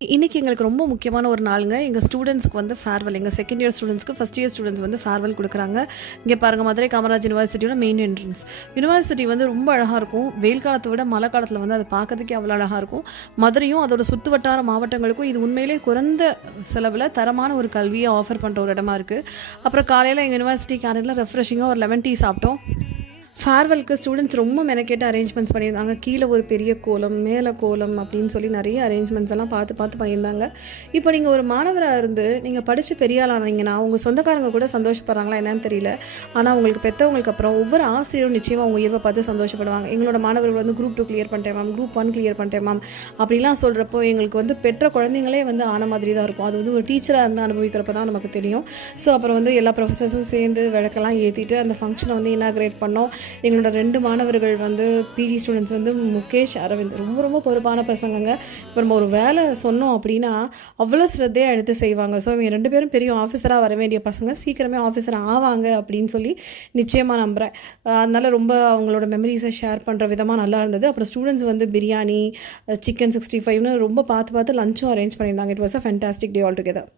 இன்னைக்கு எங்களுக்கு ரொம்ப முக்கியமான ஒரு நாளுங்க. எங்க ஸ்டூடண்ட்ஸ்க்கு வந்து ஃபேர்வெல். எங்க செகண்ட் இயர் ஸ்டூடண்ட்ஸ்க்கு ஃபர்ஸ்ட் இயர் ஸ்டூடண்ட்ஸ் வந்து ஃபேர்வெல் குடுக்குறாங்க. இங்க பாருங்க மதுரை காமராஜ் யுனிவர்சிட்டியோட மெயின் என்ட்ரன்ஸ். யுனிவர்சிட்டி வந்து ரொம்ப அழகா இருக்கும். வெயில் காலத்த விட மழை காலத்துல வந்து அத பார்க்கறதுக்கே அவ்வளோ அழகா இருக்கும். மதுரையும் அதோட சுத்துவட்டார மாவட்டங்களுக்கும் இது உண்மையிலேயே குறைந்த செலவுல தரமான ஒரு கல்விய ஆஃபர் பண்ற ஒரு இடமா இருக்கு. அப்புறம் காலையில எங்க யுனிவர்சிட்டி கேண்டீன்ல ரெஃப்ரெஷிங்கா ஒரு லெமன் டீ சாப்பிட்டோம். ஃபேர்வெல்க்கு ஸ்டூடெண்ட்ஸ் ரொம்ப மெனக்கெட்டு அரேஞ்ச்மெண்ட்ஸ் பண்ணியிருந்தாங்க. கீழே ஒரு பெரிய கோலம், மேலே கோலம் அப்படின்னு சொல்லி நிறைய அரேஞ்ச்மெண்ட்ஸ் எல்லாம் பார்த்து பார்த்து பண்ணியிருந்தாங்க. இப்போ நீங்கள் ஒரு மாணவராக இருந்து நீங்கள் படித்து பெரிய ஆளானீங்கன்னா உங்கள் சொந்தக்காரங்க கூட சந்தோஷப்படுறாங்களா என்னன்னு தெரியல. ஆனால் உங்களுக்கு பெற்றவங்களுக்கு அப்புறம் ஒவ்வொரு ஆசிரியரும் நிச்சயமாக உங்கள் உயர்வை பார்த்து சந்தோஷப்படுவாங்க. எங்களோட மாணவர்கள் வந்து குரூப் 2 கிளியர் பண்ணிட்டேன் மேம், குரூப் 1 கிளியர் பண்ணிட்டேன் மேம் அப்படிலாம் சொல்கிறப்போ எங்களுக்கு வந்து பெற்ற குழந்தைங்களே வந்து ஆன மாதிரி தான் இருக்கும். அது வந்து ஒரு டீச்சராக இருந்து அனுபவிக்கிறப்ப தான் நமக்கு தெரியும். ஸோ அப்புறம் வந்து எல்லா ப்ரொஃபஸர்ஸும் சேர்ந்து விளக்கெல்லாம் ஏற்றிட்டு அந்த ஃபங்க்ஷனை வந்து இனாக்ரேட் பண்ணோம். எங்களோட 2 மாணவர்கள் வந்து பிஜி ஸ்டூடெண்ட்ஸ் வந்து முகேஷ், அரவிந்த் ரொம்ப ரொம்ப பொறுப்பான பசங்கங்க. இப்போ நம்ம ஒரு வேலை சொன்னோம் அப்படின்னா அவ்வளோ ஸ்ரத்தையாக எடுத்து செய்வாங்க. ஸோ இவங்க 2 பேரும் பெரிய ஆஃபீஸராக வர வேண்டிய பசங்க சீக்கிரமே ஆஃபீஸர் ஆவாங்க அப்படின்னு சொல்லி நிச்சயமாக நம்புகிறேன். அதனால் ரொம்ப அவங்களோட மெமரிஸை ஷேர் பண்ணுற விதமாக நல்லா இருந்தது. அப்புறம் ஸ்டூடெண்ட்ஸ் வந்து பிரியாணி, சிக்கன் 65ன்னு ரொம்ப பார்த்து பார்த்து லஞ்சும் அரேஞ்ச் பண்ணியிருந்தாங்க. It was a fantastic day all together.